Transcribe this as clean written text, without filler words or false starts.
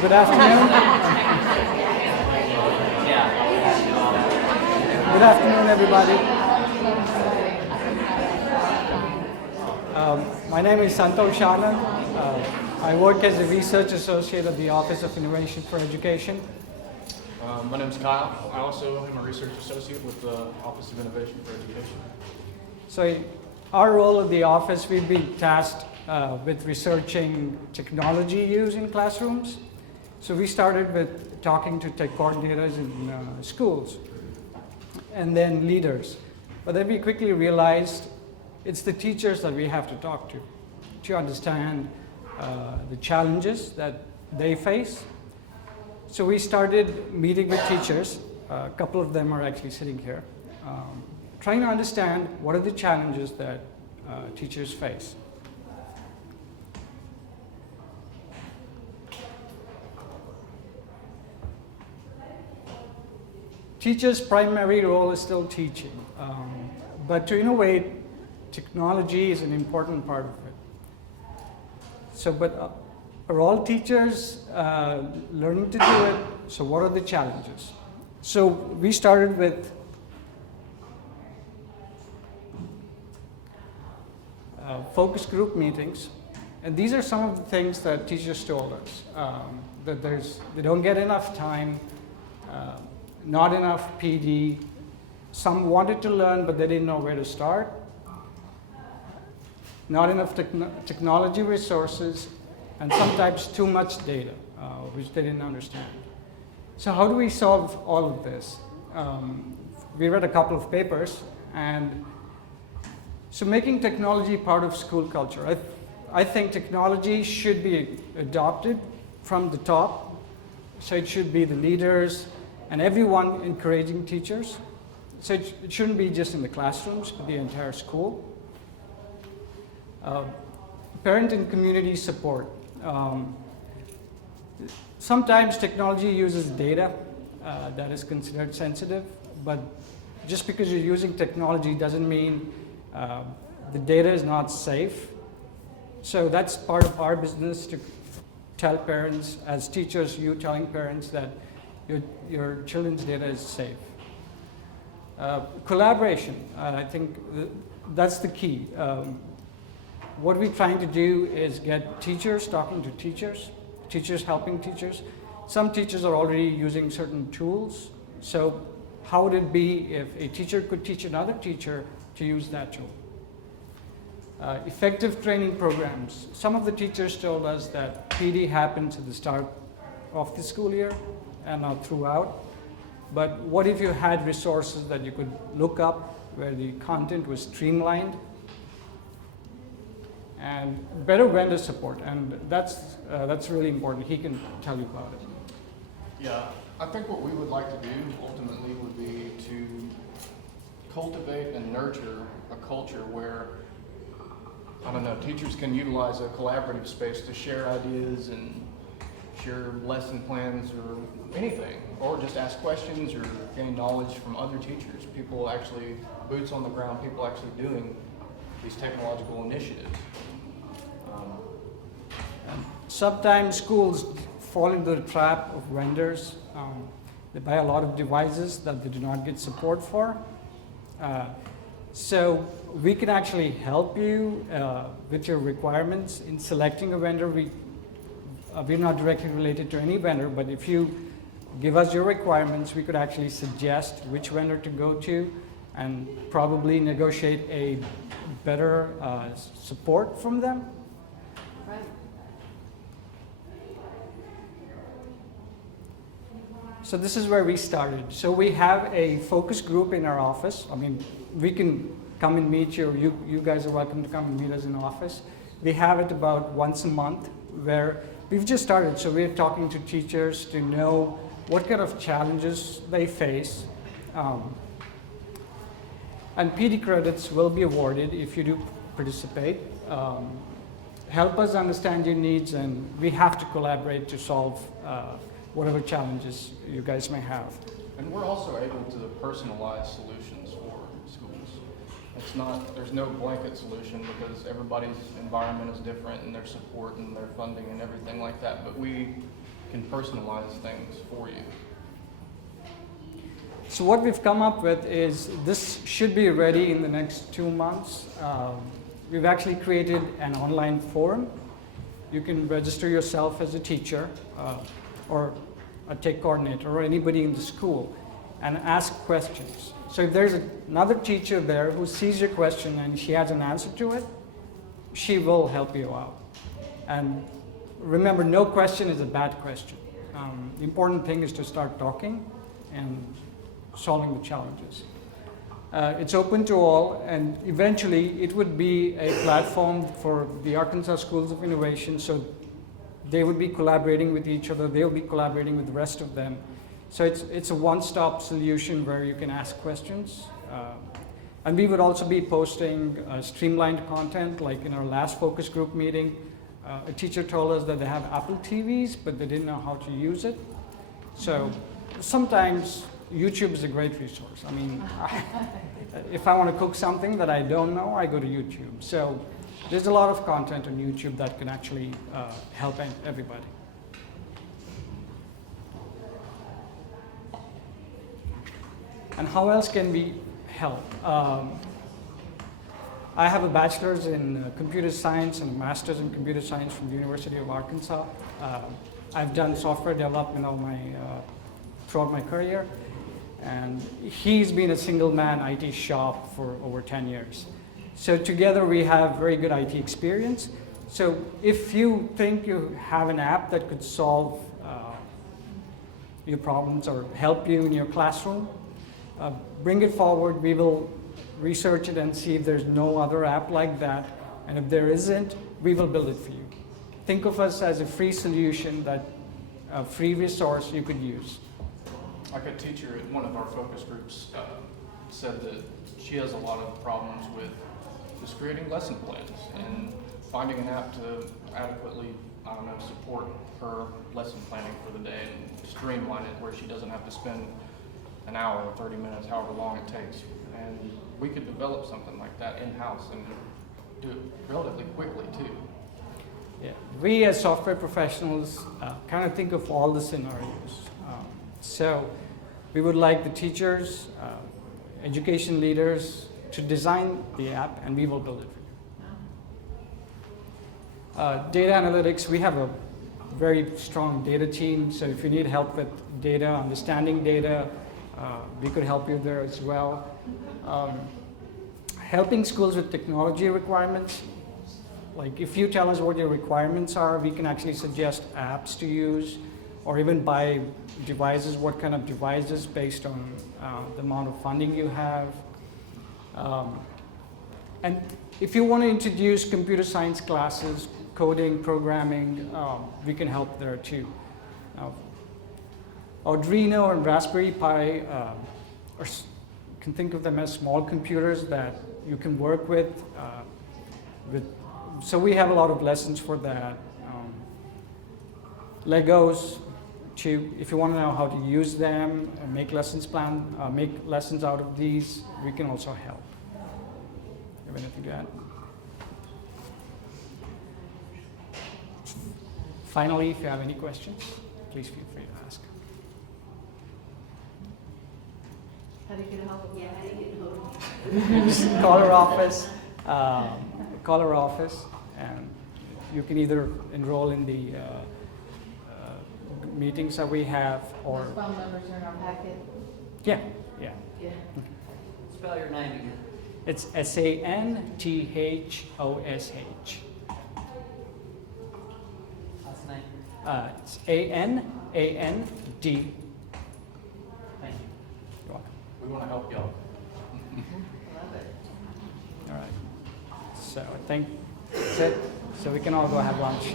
Good afternoon. Good afternoon, everybody. My name is Santhosh and I work as a research associate at the Office of Innovation for Education. My name is Kyle. I also am a research associate with the Office of Innovation for Education. So our role at the office, we've been tasked with researching technology use in classrooms. So we started with talking to tech coordinators in schools and then leaders. But then we quickly realized it's the teachers that we have to talk to understand the challenges that they face. So we started meeting with teachers. A couple of them are actually sitting here, trying to understand what are the challenges that teachers face. Teachers' primary role is still teaching, but to innovate, technology is an important part of it. So, but are all teachers learning to do it? So what are the challenges? So we started with focus group meetings, and these are some of the things that teachers told us, that they don't get enough time, not enough PD. Some wanted to learn, but they didn't know where to start. Not enough technology resources, and sometimes too much data, which they didn't understand. So how do we solve all of this? We read a couple of papers, and so making technology part of school culture. I think technology should be adopted from the top, so it should be the leaders and everyone encouraging teachers. So it shouldn't be just in the classrooms, but the entire school. Parent and community support. Sometimes technology uses data that is considered sensitive, but just because you're using technology doesn't mean the data is not safe. So that's part of our business to tell parents, as teachers, you telling parents that your children's data is safe. Collaboration, I think that's the key. What we're trying to do is get teachers talking to teachers, teachers helping teachers. Some teachers are already using certain tools. So how would it be if a teacher could teach another teacher to use that tool? Effective training programs. Some of the teachers told us that PD happens at the start of the school year and not throughout. But what if you had resources that you could look up where the content was streamlined? And better vendor support, and that's really important. He can tell you about it. Yeah, I think what we would like to do ultimately would be to cultivate and nurture a culture where, I don't know, teachers can utilize a collaborative space to share ideas and share lesson plans or anything, or just ask questions or gain knowledge from other teachers, people actually, boots on the ground, people actually doing these technological initiatives. Sometimes schools fall into the trap of vendors. They buy a lot of devices that they do not get support for. So we can actually help you with your requirements in selecting a vendor. We're not directly related to any vendor, but if you give us your requirements, we could actually suggest which vendor to go to and probably negotiate a better support from them. Right. So this is where we started. So we have a focus group in our office. I mean, we can come and meet you, or you guys are welcome to come and meet us in the office. We have it about once a month where we've just started. So we're talking to teachers to know what kind of challenges they face. And PD credits will be awarded if you do participate. Help us understand your needs, and we have to collaborate to solve whatever challenges you guys may have. And we're also able to personalize solutions for schools. It's not, there's no blanket solution because everybody's environment is different and their support and their funding and everything like that. But we can personalize things for you. So what we've come up with is this should be ready in the next 2 months. We've actually created an online forum. You can register yourself as a teacher or a tech coordinator or anybody in the school and ask questions. So if there's another teacher there who sees your question and she has an answer to it, she will help you out. And remember, no question is a bad question. The important thing is to start talking and solving the challenges. It's open to all, and eventually it would be a platform for the Arkansas Schools of Innovation, so they would be collaborating with each other, they'll be collaborating with the rest of them. So it's a one-stop solution where you can ask questions. And we would also be posting streamlined content, like in our last focus group meeting, a teacher told us that they have Apple TVs, but they didn't know how to use it. So sometimes YouTube is a great resource. I mean, if I want to cook something that I don't know, I go to YouTube. So there's a lot of content on YouTube that can actually help everybody. And how else can we help? I have a bachelor's in computer science and a master's in computer science from the University of Arkansas. I've done software development throughout my career. And he's been a single man IT shop for over 10 years. So together we have very good IT experience. So if you think you have an app that could solve your problems or help you in your classroom, bring it forward. We will research it and see if there's no other app like that. And if there isn't, we will build it for you. Think of us as a free solution, a free resource you could use. Like a teacher at one of our focus groups said that she has a lot of problems with just creating lesson plans and finding an app to adequately, support her lesson planning for the day and streamline it where she doesn't have to spend an hour or 30 minutes, however long it takes. And we could develop something like that in-house and do it relatively quickly too. Yeah, we as software professionals kind of think of all the scenarios. So we would like the teachers, education leaders to design the app, and we will build it for you. Data analytics, we have a very strong data team, so if you need help with data, understanding data, we could help you there as well. Helping schools with technology requirements, like if you tell us what your requirements are, we can actually suggest apps to use, or even buy devices, what kind of devices based on the amount of funding you have. And if you want to introduce computer science classes, coding, programming, we can help there too. Arduino and Raspberry Pi, you can think of them as small computers that you can work with. So we have a lot of lessons for that. Legos, if you want to know how to use them, make lessons out of these, we can also help. You have anything to add? Finally, if you have any questions, please feel free to ask. How do you get a hold of them? Yeah, how do you get a hold of them? Just call our office, and you can either enroll in the meetings that we have, or Those phone numbers are in our packet. yeah. Yeah. Spell your name again. It's Santhosh. Last name. It'sAnd. Thank you. You're welcome. We want to help y'all. Love it. All right. So I think that's it. So we can all go have lunch.